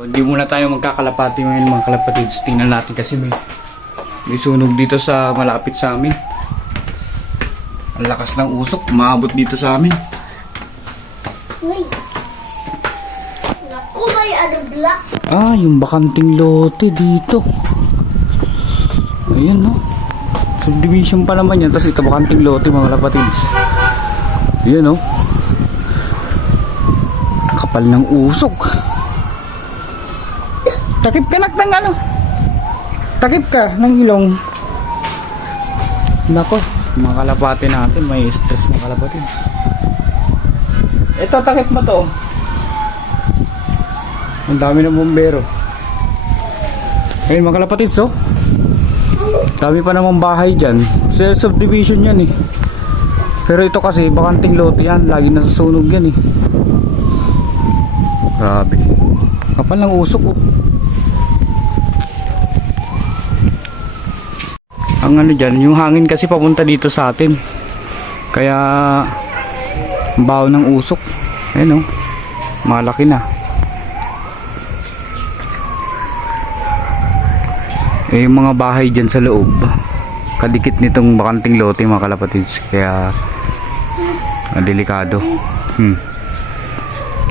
Hindi muna tayo magkakalapati ngayon mga kalapatids. Tingnan natin kasi may sunog dito sa malapit sa amin. Ang lakas ng usok, umabot dito sa amin. Uy. Naku, may ano black. Ah, yung bakanting lote dito. Ayan no. Subdivision pa naman yan. Tapos ito bakanting lote mga kalapatids. Ayan no. Kapal ng usok. Takip ka ng ano? Takip ka ng ilong. Nako, mga kalapati natin may stress mga kalapatids. Ito takip mo to. Ang dami ng bombero. Ayun mga kalapatids oh. Dami pa namang bahay dyan. Sa subdivision yan eh. Pero ito kasi bakanting lote yan. Lagi nasusunog yan eh. Grabe. Kapal ng usok oh. Ang ano dyan, yung hangin kasi papunta dito sa atin. Kaya baho ng usok. Ayan o, malaki na. Eh yung mga bahay dyan sa loob, kadikit nitong bakanting lote mga kalapatids. Kaya delikado.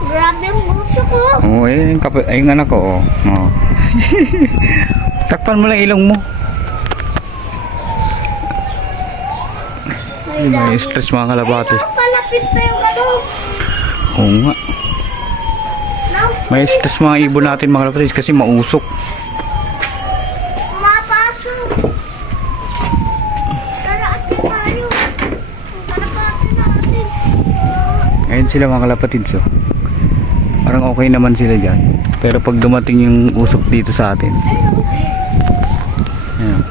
Grabe ang gusto ko. Oo, eh yung anak ko oh. Takpan mo lang ilong mo. May stress mga kalapati. Palapit na yung ano. Oo nga. May stress mga ibon natin mga kalapati kasi mausok. Mapasok. Karaatin tayo. Karaatin natin. Ayun sila mga kalapatid so. Parang okay naman sila dyan. Pero pag dumating yung usok dito sa atin. Ayan.